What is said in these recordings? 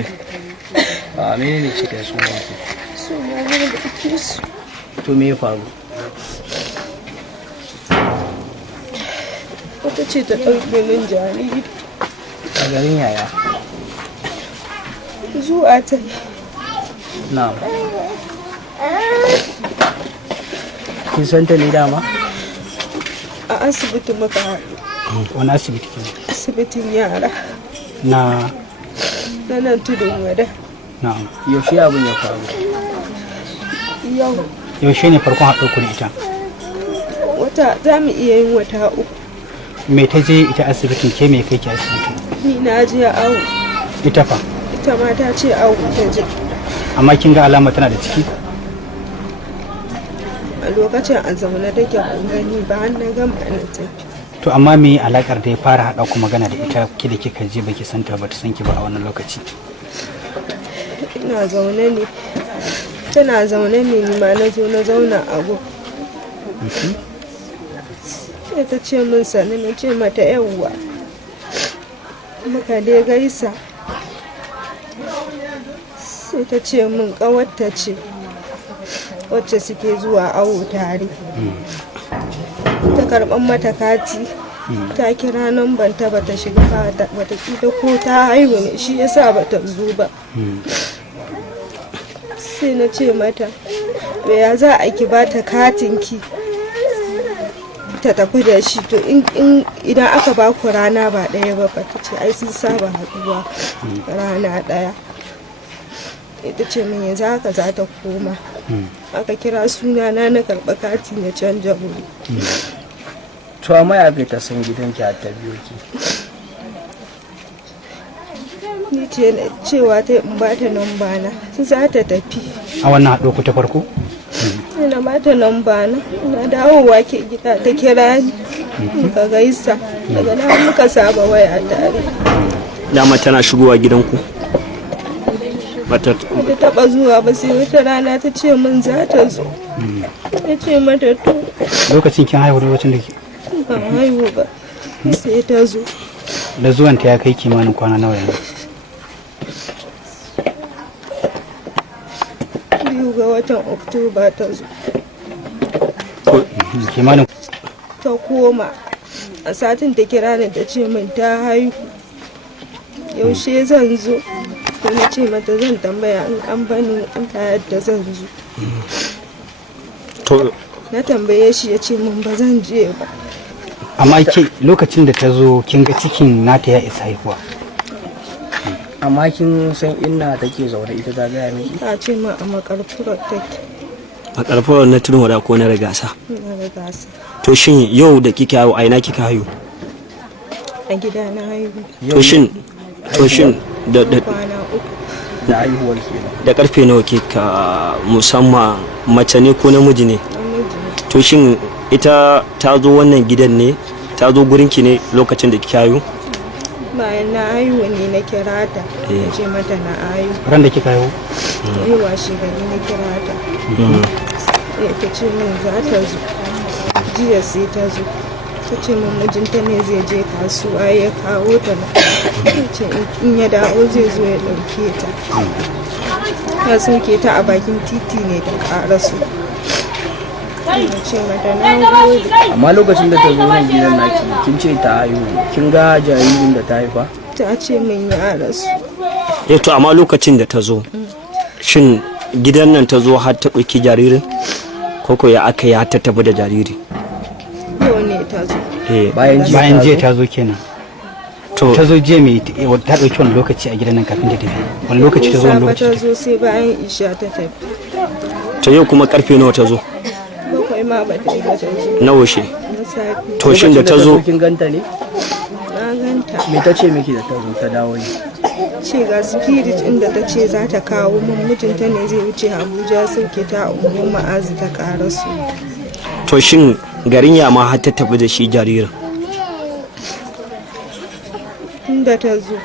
A menene cika sunan ku? Suna ne da ake su. To me ya faru? Wata ce ta ɗauke min jariri. A garin yaya? Zuwa ta yi. Na'am. Kin san ta ne dama? A asibiti muka haɗu. Wani asibiti ke? Asibitin yara. Na Nan tudun wada. na'am. Yaushe abin ya faru? Yau Yaushe ne farkon haɗo ku da ita? wata za mu iya yin wata uku. Me ta je ita asibitin, ke me kai ki asibiti? Ni na je awo. Ita fa? Ita ma ta ce awo ta je. Amma kin ga alama tana da ciki? A lokacin a zaune take ban gani ba har na gama na tafi. To amma me alakar da ya fara haɗa ku magana da ita ki da kika je baki santa ba ta san ki ba a wannan lokaci? Ina zaune ne. Tana zaune ne ni ma na zo na zauna a gun. Sai ta ce min sani na ce mata yawwa. Muka dai gaisa. Sai ta ce min ƙawarta ce wacce suke zuwa awo tare. Ta karɓar mata kati. Ta kira namban ta bata shiga bata kita ko ta haihu ne shi yasa bata zo ba. Sai na ce mata to ya za a ki bata katin ki ta tafi da shi to idan aka ba ku rana ba ɗaya ba ta ce ai sun saba haɗuwa rana ɗaya. Ita ce min yanzu haka za ta koma. Aka kira sunana na karɓa kati na canja wuri. To amma ya kai ta san gidanki har ta biyo ki. Ni ce cewa ta in ba ta namba na za ta tafi. A wannan haɗo ku ta farko? Sai na ba ta namba na dawowa ke gida ta kira ni muka gaisa daga nan muka saba waya tare. Dama tana shigowa gidanku? Bata taba zuwa ba sai wata rana ta ce min za ta zo. Ta ce mata to Lokacin kin haihu lokacin da ban haihu ba sai ta zo. da zuwan ta ya kai kimanin kwana nawa yanzu? 2 ga watan Oktoba ta zo. Kimanin Ta koma a satin ta kira ni ta ce min ta haihu. Yaushe zan zo? To na ce mata zan tambaya in an bani in ta yadda zan zo. To Na tambaye shi ya ce min ba zan je ba. amma ke lokacin da ta zo kin ga cikin nata ya isa haihuwa? Amma kin san inna take zaune ita ta gaya miki? Ta ce min a makarfurar take a ƙarfawar na tudun wada ko na rigasa. na da gasa. To shin yau da kika haihu a ina kika haihu? A gida na haihu To shin da kwana 3 Da haihuwar kenan. da karfe nawa kika musamman mace ne ko namiji ne? namiji. To shin ita ta zo wannan gidan ne? Ta zo gurinki ne lokacin da kika haihu? Bayan na haihu ne na kira ta. Eh. Na ce mata na haihu. Ran da kika haihu? Haihuwa shi gari na kira ta. Sai ta ce min za ta zo. Jiya sai ta zo. Ta ce min mijinta ne zai je kasuwa ya kawo ta na. Ta ce in ya dawo zai zo ya ɗauke ta. Ya sauke ta a bakin titi ne ta ƙaraso. Na ce mata na gode. Amma lokacin da ta zo nan gidan naki kin ce ta haihu. Kin ga jaririn da ta haifa? Ta ce min ya rasu. To amma lokacin da ta zo shin gidan nan ta zo har ta ɗauki jaririn? Koko ya aka yi har ta tafi da jariri? Yau ne ta zo. Bayan Bayan jiya ta zo kenan. To Ta zo jiya me ta ɗauki wani lokaci a gidan nan kafin ta tafi? Wani lokaci ta zo wani Safa lokaci ta ta tafi? zo sai bayan isha ta tafi. to yau kuma karfe nawa ta zo? Bakwai ma ba ta yi ba ta zo. Na washe? Na safe. To shin da ta zo kin ganta ne? Na ganta. Me ta ce miki da ta zo ta dawo ne? Ce ga spirit inda ta ce za ta kawo min mijinta ne zai wuce Abuja sauke ta a unguwar Ma'azu ta karasu. to shin garin yama har ta tafi da shi jaririn? Inda ta zo.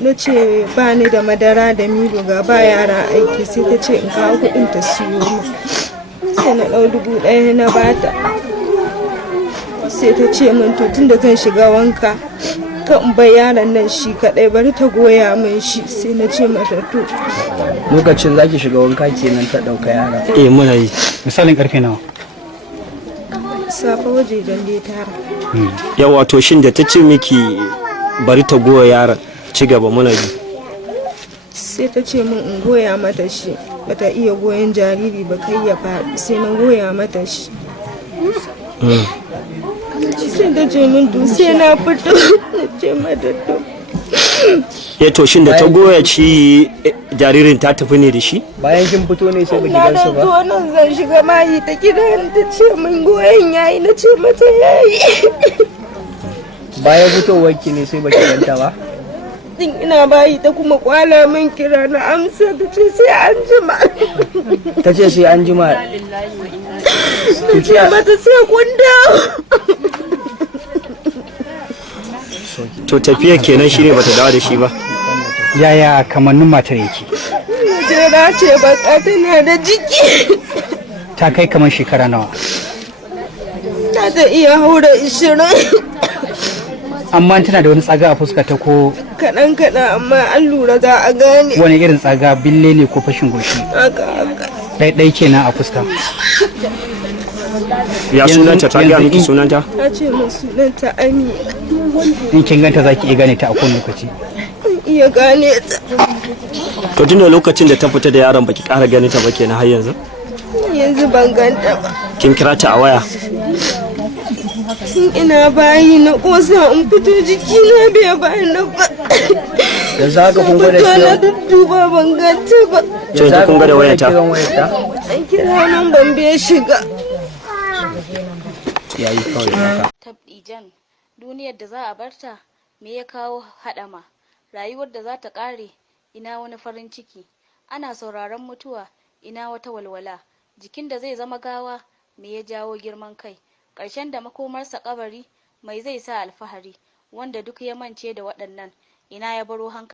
Na ce ba ni da madara da milo ga ba yara aiki sai ta ce in kawo kuɗin ta siyo min. Sai na ɗau 1000 na bata. Sai ta ce min to tunda zan shiga wanka kan bai yaron nan shi kadai bari ta goya min shi, sai na ce mata to. Lokacin zaki shiga wanka kenan ta dauka yara. muna yi. Misalin karfe nawa? Safa wajejen dai tara. Yawa to shin da ta ce miki bari ta goya yaron ci gaba muna yi. Sai ta ce min in goya mata shi, bata iya goyon jariri ba kai ya faɗi, sai na goya mata shi. Sai ta ce min to sai na fito, na ce mata to. To shin da ta goya ci jaririn ta tafi ne da shi? Bayan kin fito ne sai baki Na gansu da ba. zo nan zan shiga mayi ta gidan ta ce min goyon yayi, na ce mata yayi. Bayan fitowar ki ne sai baki ganta ba. Din ina bayi ta kuma kwala min kira na amsa, ta ce sai an jima. Ta ce sai an jima. Ta ce mata sai kun dawo. To tafiya kenan shine bata dawo da shi ba. Yaya kamannin matar yake? Jera ce baka tana da jiki. Ta kai kamar shekara nawa? Ta iya haura 20. Amma tana da wani tsaga a fuska ta ko Kaɗan amma an lura za a gane. wani irin tsaga, bille ne ko fashin goshi? Haka. Ɗaiɗai kenan a fuska. Ya sunanta ta ga miki sunanta? Ta ce min sunanta Ami. In kin ganta zaki iya gane ta a kowane lokaci. Iya gane ta. To tunda lokacin da ta fita da yaron baki ƙara ganin ta ba kenan har yanzu? Yanzu ban ganta ba. Kin kira ta a waya? Ina bayi na kosa in fito jikina bai bayi na ba. Yanzu haka kun gwada Fito na kiran. dudduba ban ganta ba. Yanzu kun gwada wayarta? Kiran wayarta. An kira nan ban bai shiga. Yayi kawai haka. Tabdijan, duniyar da za a barta me ya kawo haɗama, rayuwar da za ta ƙare ina wani farin ciki, ana sauraron mutuwa ina wata walwala, jikin da zai zama gawa me ya jawo girman kai, ƙarshen da makomarsa kabari mai zai sa alfahari, wanda duk ya mance da waɗannan ina ya baro hankali.